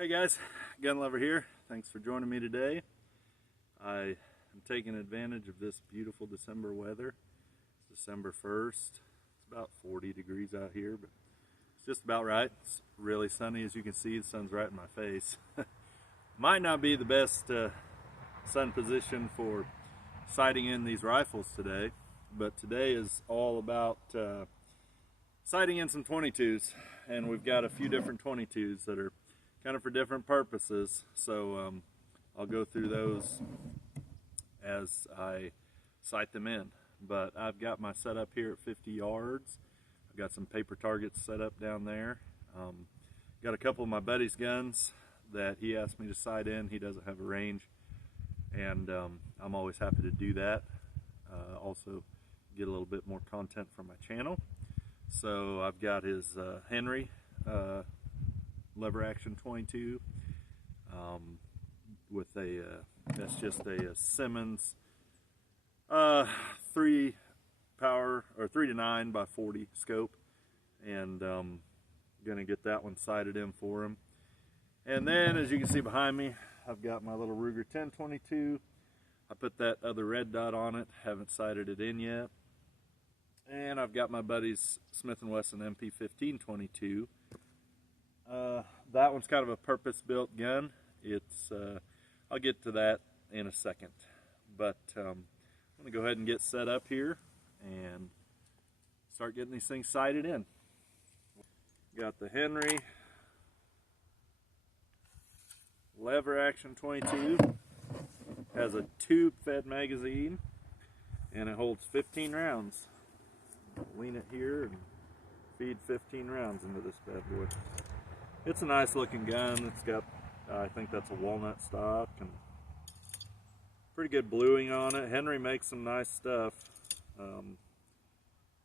Hey guys, Gun Lover here. Thanks for joining me today. I am taking advantage of this beautiful December weather. It's December 1st. It's about 40 degrees out here, but it's just about right. It's really sunny, as you can see. The sun's right in my face. Might not be the best sun position for sighting in these rifles today, but today is all about sighting in some 22's, and we've got a few different 22's that are kind of for different purposes, so I'll go through those as I sight them in. But I've got my setup here at 50 yards. I've got some paper targets set up down there. Got a couple of my buddy's guns that he asked me to sight in. He doesn't have a range, and I'm always happy to do that. Also get a little bit more content from my channel. So I've got his Henry lever action 22 with a that's just a Simmons 3 power or 3 to 9 by 40 scope, and gonna get that one sighted in for him. And then, as you can see behind me, I've got my little Ruger 10-22. I put that other red dot on it, haven't sighted it in yet. And I've got my buddy's Smith & Wesson MP 15-22. That one's kind of a purpose-built gun. It's I'll get to that in a second, but I'm gonna go ahead and get set up here and start getting these things sighted in. Got the Henry lever action 22. Has a tube-fed magazine, and it holds 15 rounds. Lean it here and feed 15 rounds into this bad boy. It's a nice looking gun. It's got, I think that's a walnut stock, and pretty good bluing on it. Henry makes some nice stuff, and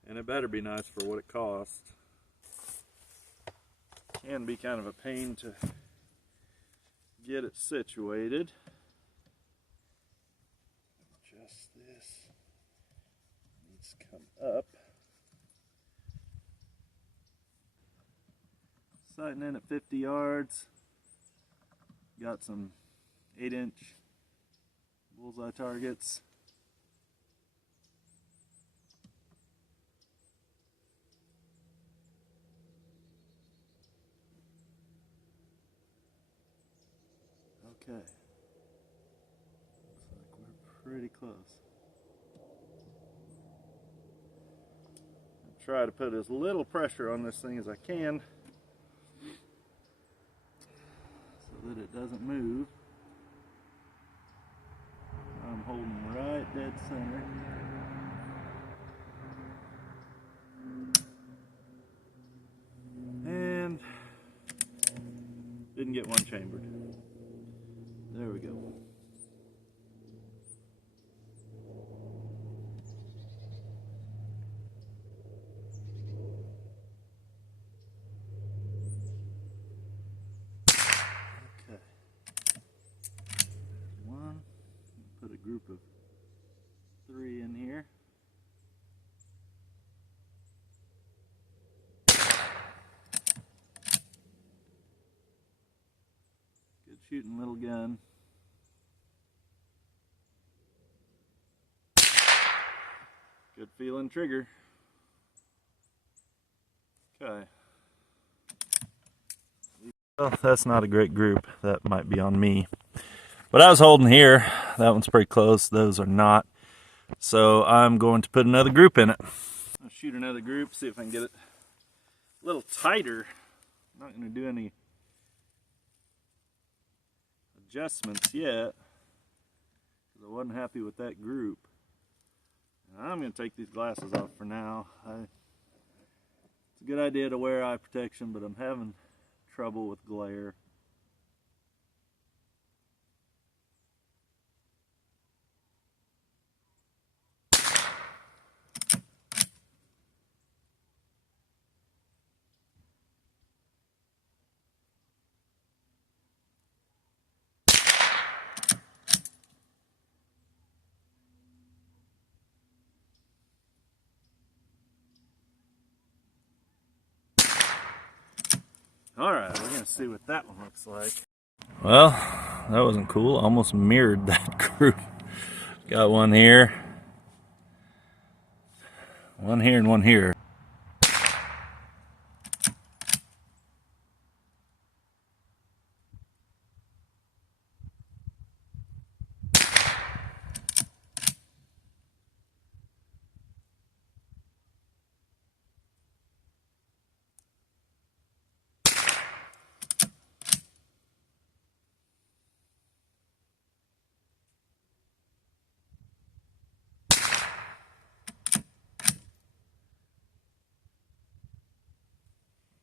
it better be nice for what it costs. Can be kind of a pain to get it situated. Just this needs to come up. Sighting in at 50 yards. Got some 8-inch bullseye targets. Okay. Looks like we're pretty close. I'll try to put as little pressure on this thing as I can, that it doesn't move. I'm holding right dead center. And didn't get one chambered. There we go. Put a group of 3 in here. Good shooting little gun. Good feeling trigger. Okay. Well, that's not a great group. That might be on me. But I was holding here. That one's pretty close. Those are not. So I'm going to put another group in it. I'll shoot another group, see if I can get it a little tighter. I'm not going to do any adjustments yet, because I wasn't happy with that group. And I'm going to take these glasses off for now. It's a good idea to wear eye protection, but I'm having trouble with glare. Alright, we're gonna see what that one looks like. Well, that wasn't cool. Almost mirrored that group. Got one here, and one here.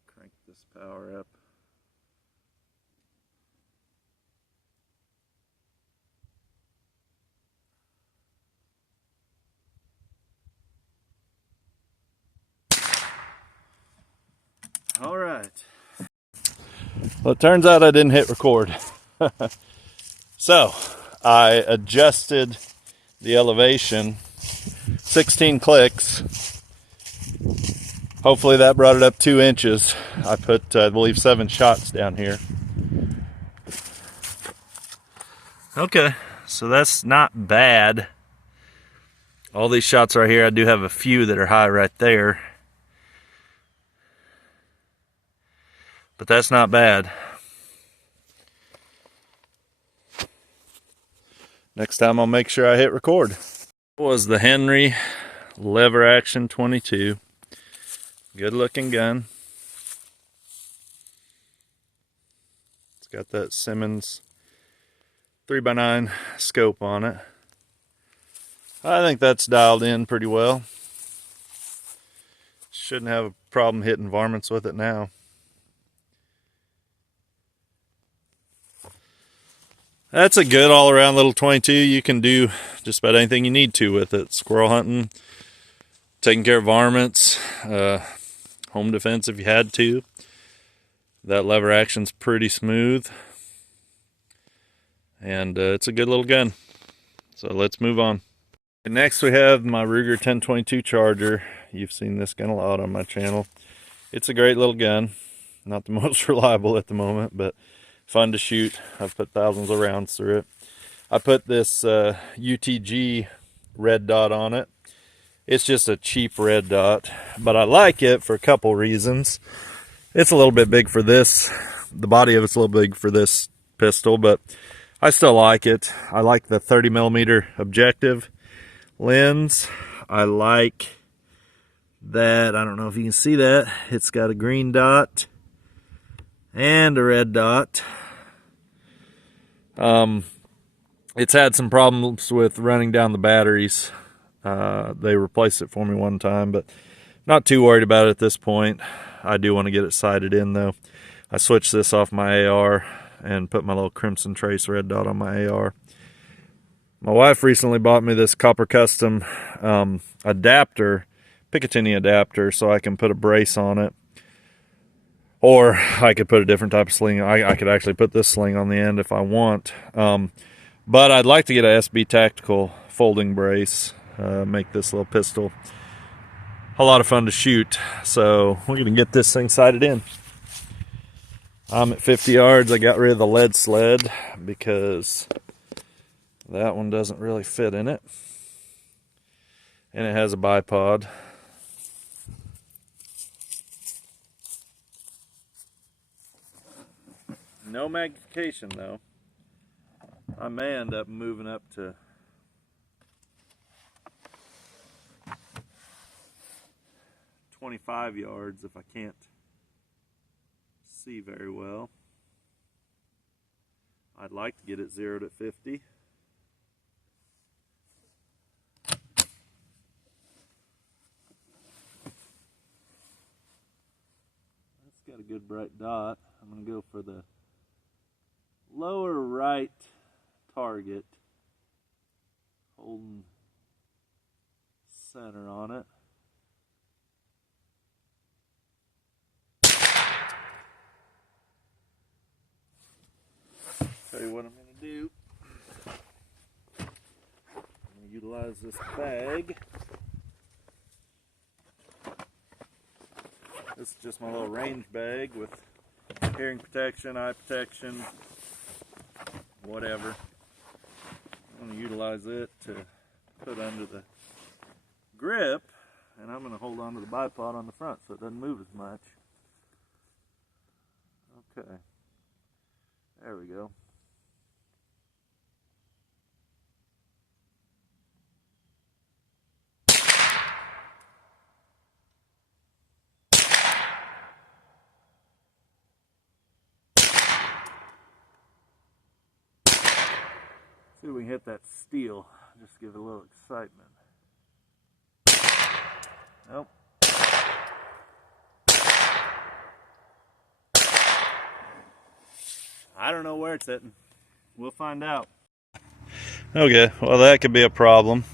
Crank this power up. All right. Well, it turns out I didn't hit record. So, I adjusted the elevation 16 clicks. Hopefully that brought it up 2 inches. I put, I believe, 7 shots down here. Okay, so that's not bad. All these shots right here, I do have a few that are high right there. But that's not bad. Next time I'll make sure I hit record. Was the Henry lever action 22. Good looking gun. It's got that Simmons 3x9 scope on it. I think that's dialed in pretty well. Shouldn't have a problem hitting varmints with it now. That's a good all-around little 22. You can do just about anything you need to with it. Squirrel hunting, taking care of varmints, home defense if you had to. That lever action's pretty smooth. And it's a good little gun. So let's move on. And next we have my Ruger 1022 Charger. You've seen this gun a lot on my channel. It's a great little gun. Not the most reliable at the moment, but fun to shoot. I've put thousands of rounds through it. I put this UTG red dot on it. It's just a cheap red dot, but I like it for a couple reasons. It's a little bit big for this. The body of it's a little big for this pistol, but I still like it. I like the 30mm objective lens. I like that, I don't know if you can see that, it's got a green dot and a red dot. It's had some problems with running down the batteries. They replaced it for me one time, but not too worried about it at this point. I do want to get it sighted in though. I switched this off my AR and put my little Crimson Trace red dot on my AR. My wife recently bought me this Copper Custom adapter, Picatinny adapter, so I can put a brace on it. Or I could put a different type of sling. I could actually put this sling on the end if I want. But I'd like to get a SB Tactical folding brace. Make this little pistol a lot of fun to shoot. So we're going to get this thing sighted in. I'm at 50 yards. I got rid of the lead sled because that one doesn't really fit in it. And it has a bipod. No magnification though. I may end up moving up to 25 yards if I can't see very well. I'd like to get it zeroed at 50. That's got a good bright dot. I'm going to go for the lower right target, holding center on it. Tell you what I'm going to do. I'm going to utilize this bag. This is just my little range bag with hearing protection, eye protection, whatever. I'm going to utilize it to put under the grip, and I'm going to hold on to the bipod on the front so it doesn't move as much. Okay, there we go. See if we can hit that steel, just give it a little excitement. Nope. I don't know where it's hitting. We'll find out. Okay, well that could be a problem.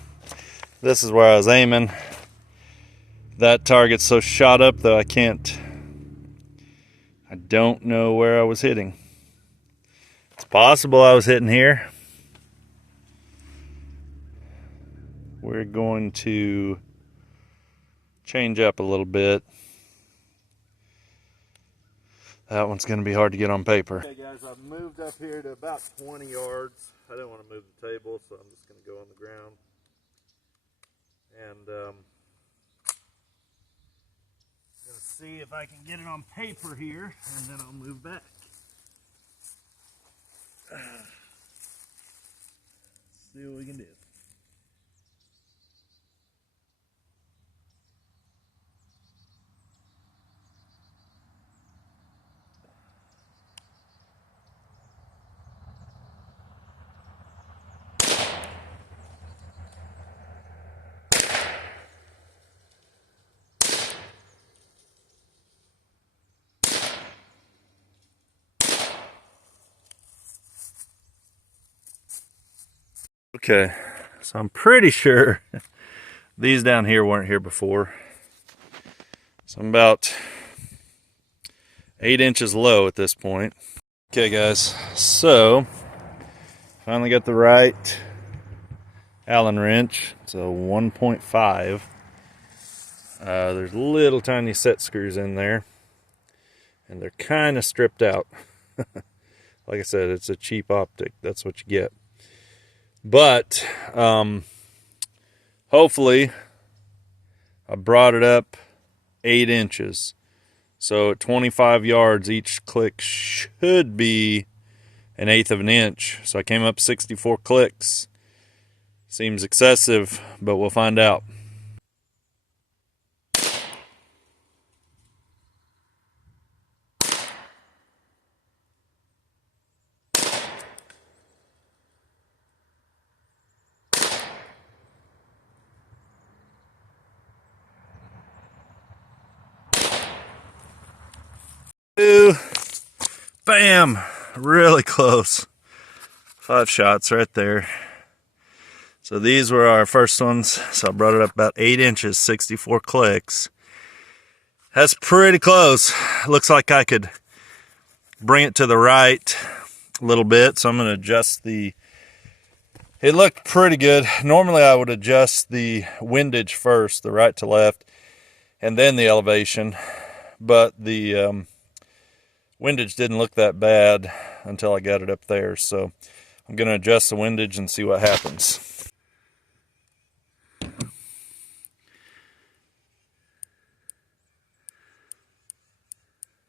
This is where I was aiming. That target's so shot up though I don't know where I was hitting. It's possible I was hitting here. We're going to change up a little bit. That one's going to be hard to get on paper. Okay guys, I've moved up here to about 20 yards. I didn't want to move the table, so I'm just going to go on the ground. And I'm going to see if I can get it on paper here, and then I'll move back. Let's see what we can do. Okay, so I'm pretty sure these down here weren't here before. So I'm about 8 inches low at this point. Okay guys, so finally got the right Allen wrench. It's a 1.5. There's little tiny set screws in there, and they're kind of stripped out. Like I said, it's a cheap optic. That's what you get. But hopefully I brought it up 8 inches. So at 25 yards, each click should be 1/8 of an inch. So I came up 64 clicks. Seems excessive, but we'll find out. Ooh, bam, really close. 5 shots right there. So these were our first ones. So I brought it up about 8 inches, 64 clicks. That's pretty close. Looks like I could bring it to the right a little bit. So I'm going to adjust the, it looked pretty good. Normally I would adjust the windage first, the right to left, and then the elevation. But the windage didn't look that bad until I got it up there. So I'm going to adjust the windage and see what happens.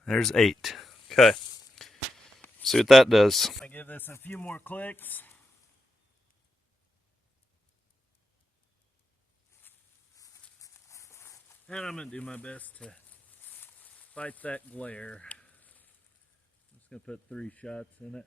There's 8. Okay. See what that does. I give this a few more clicks. And I'm going to do my best to fight that glare. I'm just going to put 3 shots in it.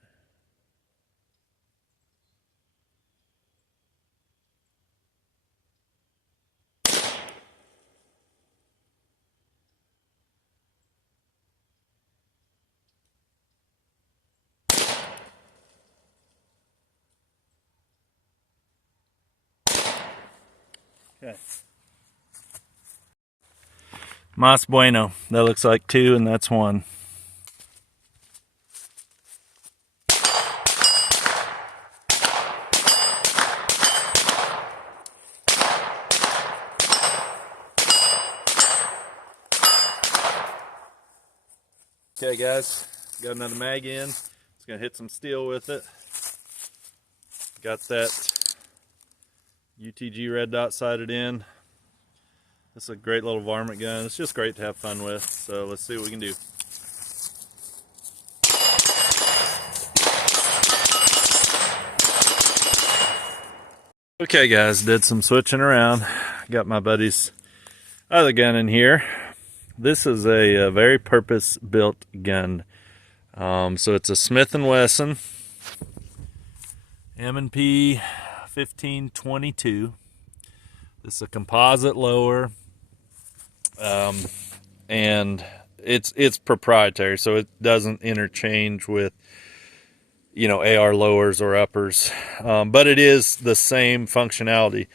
Okay. Mas bueno. That looks like 2, and that's 1. Okay guys, Got another mag in. It's gonna hit some steel with it. Got that UTG red dot sighted in. This is a great little varmint gun. It's just great to have fun with. So let's see what we can do. Okay guys, did some switching around. Got my buddy's other gun in here. This is a very purpose-built gun. So it's a Smith & Wesson MP 1522. This is a composite lower, and it's proprietary, so it doesn't interchange with, you know, AR lowers or uppers, but it is the same functionality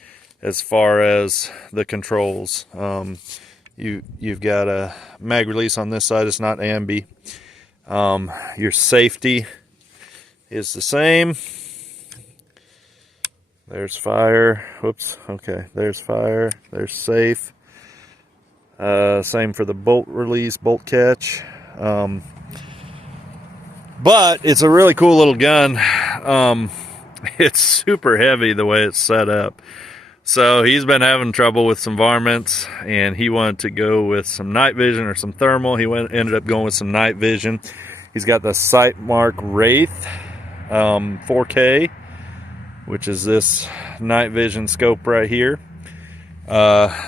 as far as the controls. You've got a mag release on this side. It's not ambi. Your safety is the same. There's fire. Whoops. Okay, there's fire. There's safe. Same for the bolt release, bolt catch. But it's a really cool little gun. It's super heavy the way it's set up. So he's been having trouble with some varmints, and he wanted to go with some night vision or some thermal. He ended up going with some night vision. He's got the Sightmark Wraith 4K, which is this night vision scope right here.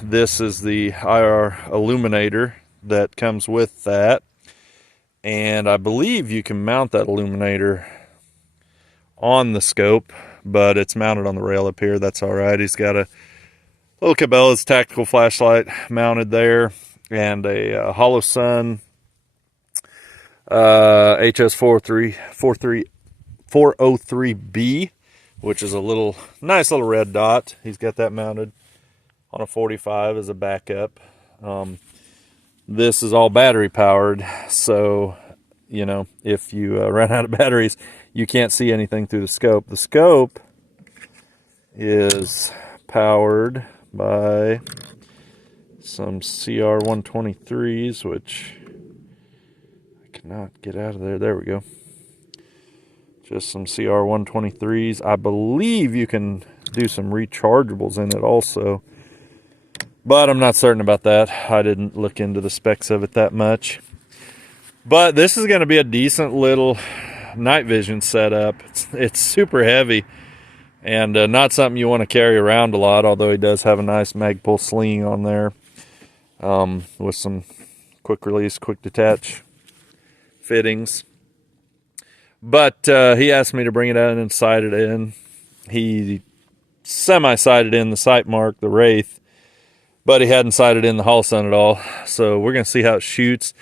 This is the IR illuminator that comes with that. And I believe you can mount that illuminator on the scope, but it's mounted on the rail up here. That's all right. He's got a little Cabela's tactical flashlight mounted there, and a Hollow Sun HS 403B, which is a nice little red dot. He's got that mounted on a 45 as a backup. This is all battery powered, so, you know, if you run out of batteries, you can't see anything through the scope. The scope is powered by some CR 123s, which I cannot get out of there. There we go. Just some CR 123s. I believe you can do some rechargeables in it also, but I'm not certain about that. I didn't look into the specs of it that much. But this is going to be a decent little night vision setup. It's super heavy, and not something you want to carry around a lot, although he does have a nice Magpul sling on there, with some quick release, quick detach fittings. But he asked me to bring it out and sight it in. He semi-sighted in the Sightmark, the Wraith, but he hadn't sighted in the Hollow Sun at all. So we're going to see how it shoots.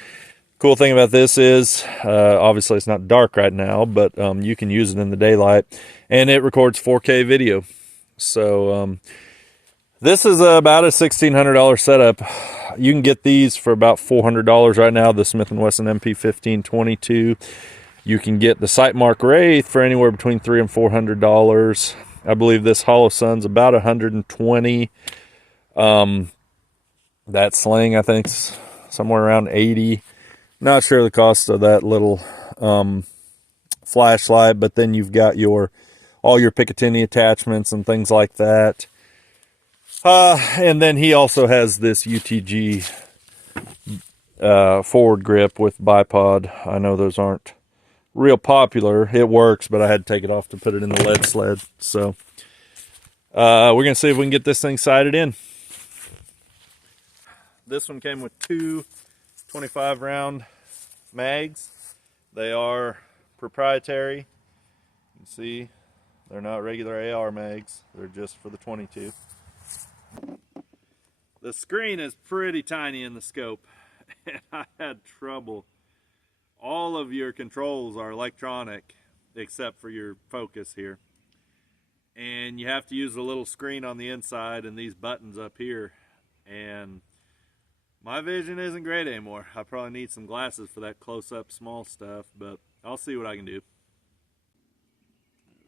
Cool thing about this is, obviously it's not dark right now, but you can use it in the daylight, and it records 4K video. So this is about a $1,600 setup. You can get these for about $400 right now, the Smith & Wesson MP 1522. You can get the Sightmark Wraith for anywhere between $300 and $400. I believe this Hollow Sun's about $120. That sling, I think, is somewhere around $80. Not sure the cost of that little flashlight, but then you've got all your Picatinny attachments and things like that. And then he also has this UTG forward grip with bipod. I know those aren't real popular. It works, but I had to take it off to put it in the lead sled. So we're going to see if we can get this thing sighted in. This one came with two 25 round mags. They are proprietary. You can see they're not regular AR mags. They're just for the 22. The screen is pretty tiny in the scope, and I had trouble. All of your controls are electronic except for your focus here, and you have to use a little screen on the inside and these buttons up here, and my vision isn't great anymore. I probably need some glasses for that close-up small stuff, but I'll see what I can do.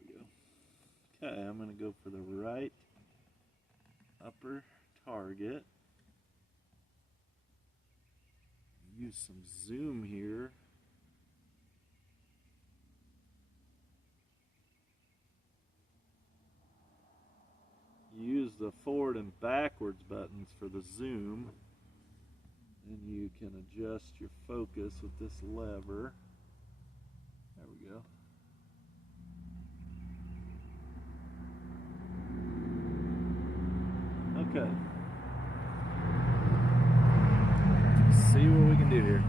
There we go. Okay, I'm going to go for the right upper target. Use some zoom here the forward and backwards buttons for the zoom, and you can adjust your focus with this lever. There we go. Okay. Let's see what we can do here.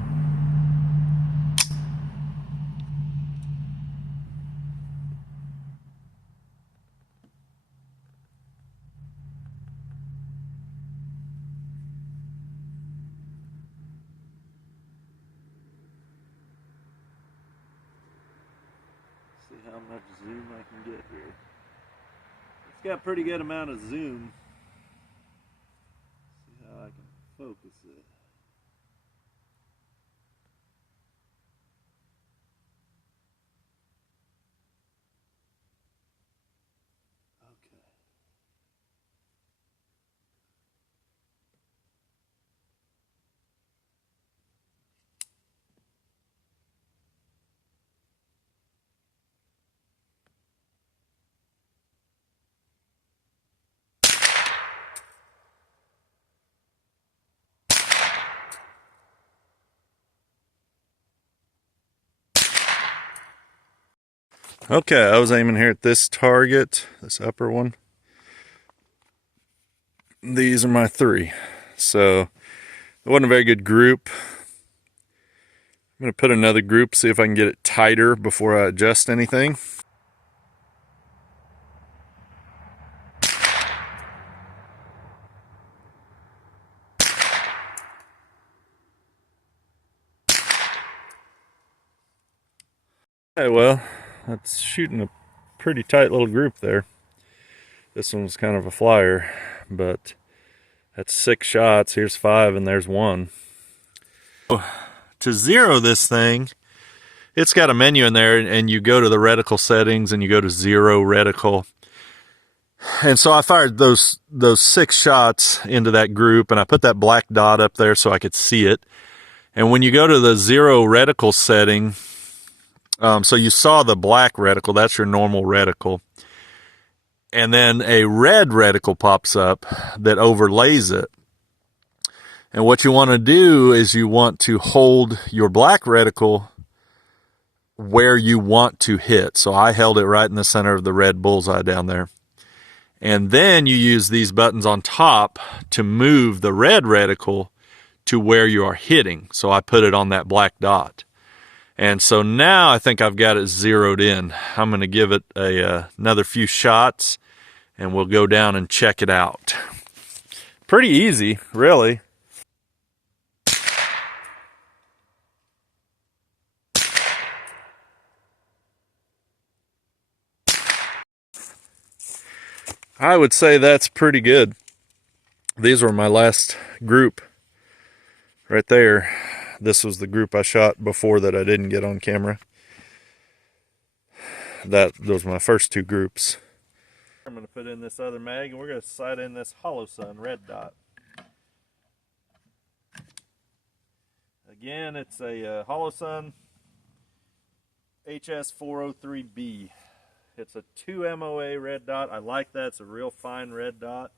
See how much zoom I can get here. It's got a pretty good amount of zoom. See how I can focus it. Okay. Okay, I was aiming here at this target, this upper one. These are my 3. So it wasn't a very good group. I'm going to put another group, see if I can get it tighter before I adjust anything. Okay, well, that's shooting a pretty tight little group there. This one was kind of a flyer, but that's 6 shots. Here's 5 and there's 1. To zero this thing, it's got a menu in there, and you go to the reticle settings and you go to 0 reticle. And so I fired those 6 shots into that group, and I put that black dot up there so I could see it. And when you go to the 0 reticle setting, so you saw the black reticle, that's your normal reticle. And then a red reticle pops up that overlays it. And what you want to do is you want to hold your black reticle where you want to hit. So I held it right in the center of the red bullseye down there. And then you use these buttons on top to move the red reticle to where you are hitting. So I put it on that black dot. And so now I think I've got it zeroed in. I'm going to give it another few shots, and we'll go down and check it out. Pretty easy, really. I would say that's pretty good. These were my last group right there. This was the group I shot before that I didn't get on camera. Those were my first 2 groups. I'm going to put in this other mag, and we're going to sight in this Hollow Sun red dot. Again, it's a Hollow Sun HS403B. It's a 2 MOA red dot. I like that. It's a real fine red dot.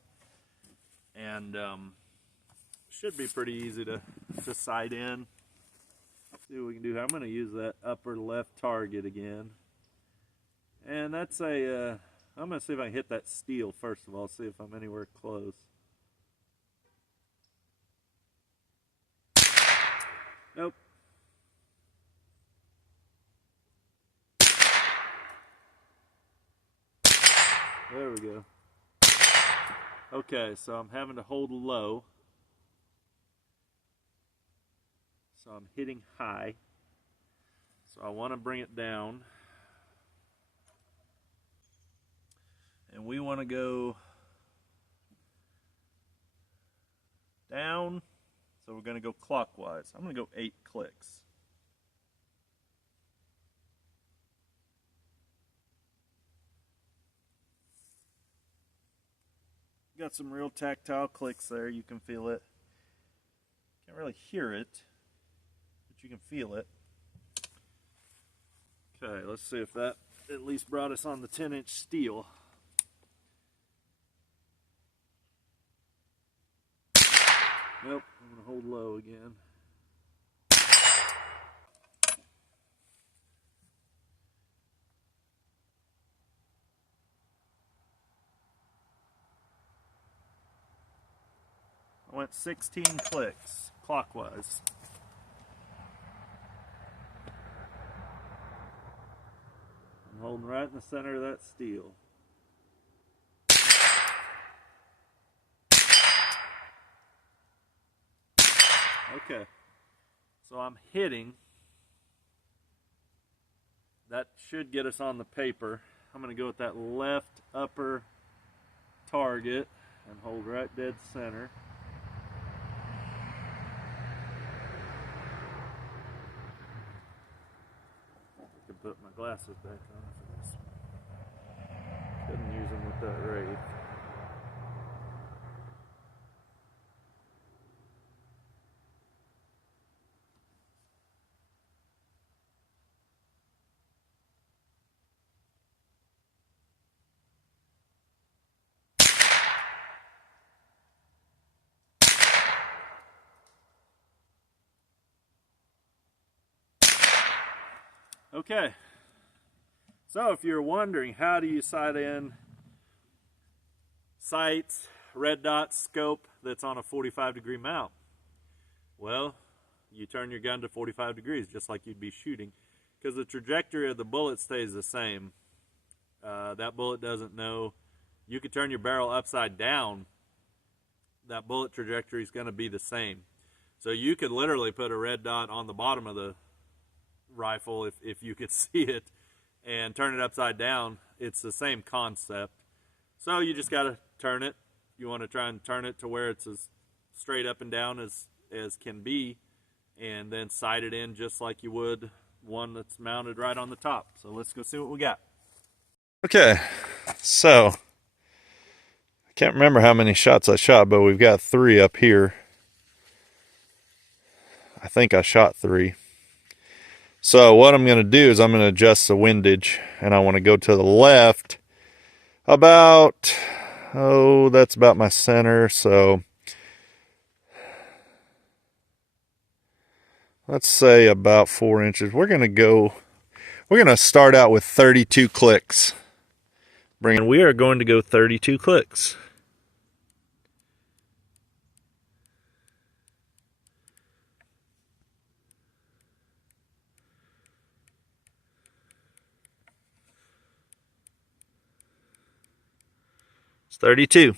And should be pretty easy to sight in. See what we can do. I'm going to use that upper left target again. And that's I'm going to see if I can hit that steel first of all, see if I'm anywhere close. Nope. There we go. Okay, so I'm having to hold low. So I'm hitting high. So I want to bring it down. And we want to go down. So we're going to go clockwise. I'm going to go 8 clicks. Got some real tactile clicks there. You can feel it. Can't really hear it, but you can feel it. Okay, let's see if that at least brought us on the 10-inch steel. hold low again. I went 16 clicks clockwise. I'm holding right in the center of that steel. Okay, so I'm hitting. That should get us on the paper. I'm going to go with that left upper target and hold right dead center. I can put my glasses back on for this one. Couldn't use them with that wraith. Okay, so if you're wondering how do you sight in sights, red dot scope that's on a 45-degree mount, well, you turn your gun to 45 degrees just like you'd be shooting, because the trajectory of the bullet stays the same. That bullet doesn't know. You could turn your barrel upside down, that bullet trajectory is going to be the same. So you could literally put a red dot on the bottom of the rifle if you could see it and turn it upside down. It's the same concept. So you just got to turn it. You want to try and turn it to where it's as straight up and down as can be, and then sight it in just like you would one that's mounted right on the top. So let's go see what we got. Okay, so I can't remember how many shots I shot, but we've got 3 up here. I think I shot 3. So what I'm going to do is I'm going to adjust the windage, and I want to go to the left about, that's about my center, so let's say about 4 inches. We're going to start out with 32 clicks. And we are going to go 32 clicks. It's 32.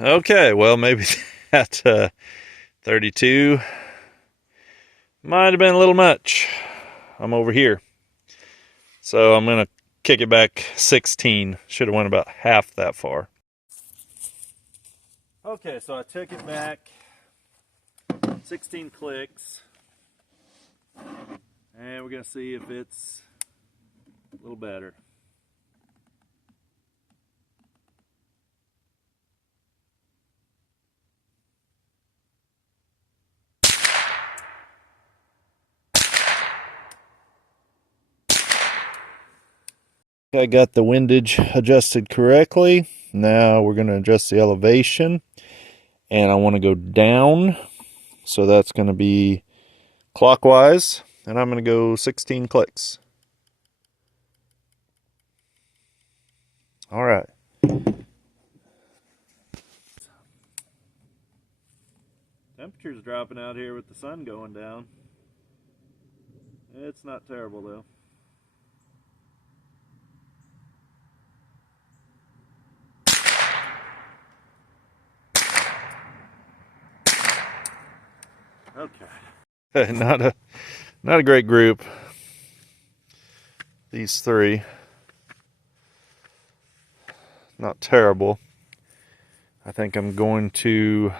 Okay, well, maybe that 32 might have been a little much. I'm over here. So I'm going to kick it back 16. Should have went about half that far. Okay, so I took it back 16 clicks. And we're going to see if it's a little better. I got the windage adjusted correctly. Now we're going to adjust the elevation, and I want to go down, so that's going to be clockwise, and I'm going to go 16 clicks. All right. Temperature's dropping out here with the sun going down. It's not terrible though. Okay. Not a great group. These 3. Not terrible. I think I'm going to...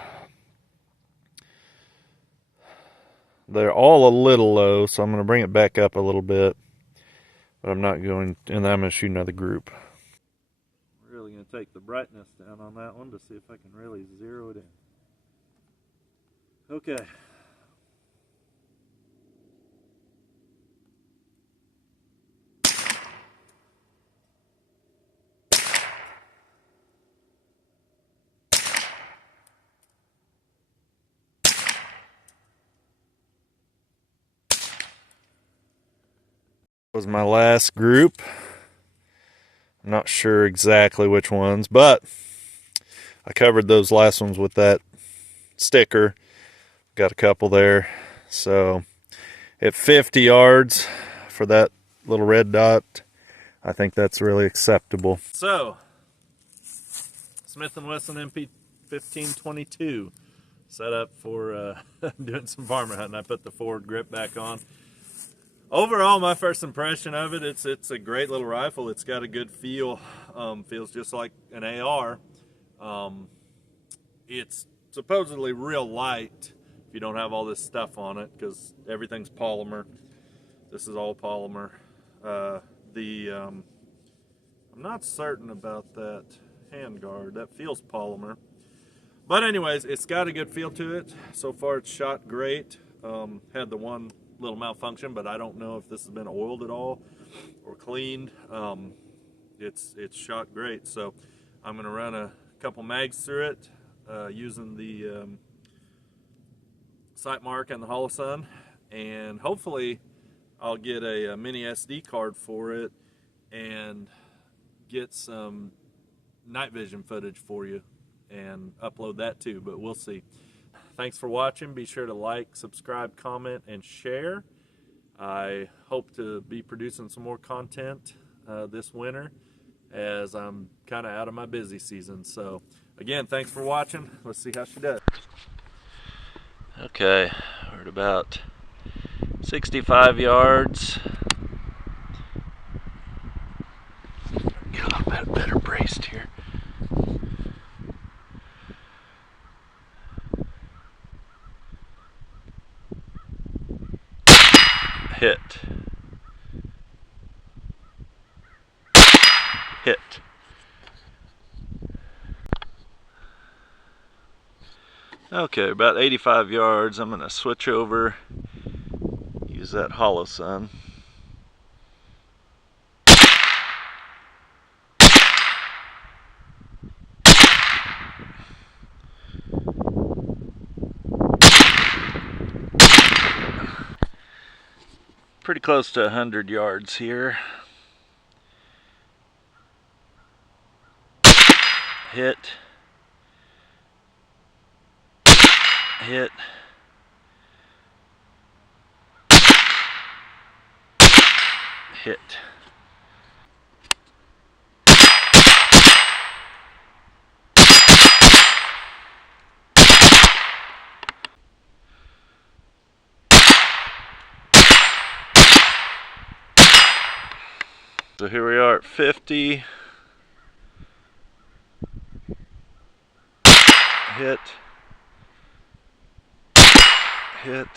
They're all a little low, so I'm going to bring it back up a little bit. But I'm not going... And then I'm going to shoot another group. I'm really going to take the brightness down on that one to see if I can really zero it in. Okay. Was my last group. I'm not sure exactly which ones, but I covered those last ones with that sticker. Got a couple there. So at 50 yards for that little red dot, I think that's really acceptable. So, Smith & Wesson MP 1522 set up for doing some farmer hunting. I put the forward grip back on. Overall, my first impression of it, it's a great little rifle. It's got a good feel. Feels just like an AR. It's supposedly real light if you don't have all this stuff on it, because everything's polymer. This is all polymer. I'm not certain about that handguard. That feels polymer. But anyways, it's got a good feel to it. So far, it's shot great. Had the one little malfunction, but I don't know if this has been oiled at all or cleaned. It's shot great. So I'm gonna run a couple mags through it using the sight mark and the Holosun, and hopefully I'll get a mini SD card for it and get some night vision footage for you and upload that too, but we'll see. Thanks for watching. Be sure to like, subscribe, comment, and share. I hope to be producing some more content this winter, as I'm kind of out of my busy season. So again, thanks for watching. Let's see how she does. Okay, we're at about 65 yards. Get a little bit better braced here. Hit. Hit. Okay, about 85 yards. I'm going to switch over, use that Holosun. Pretty close to 100 yards here. Hit. Hit. Hit. So here we are at 50. Hit. Hit.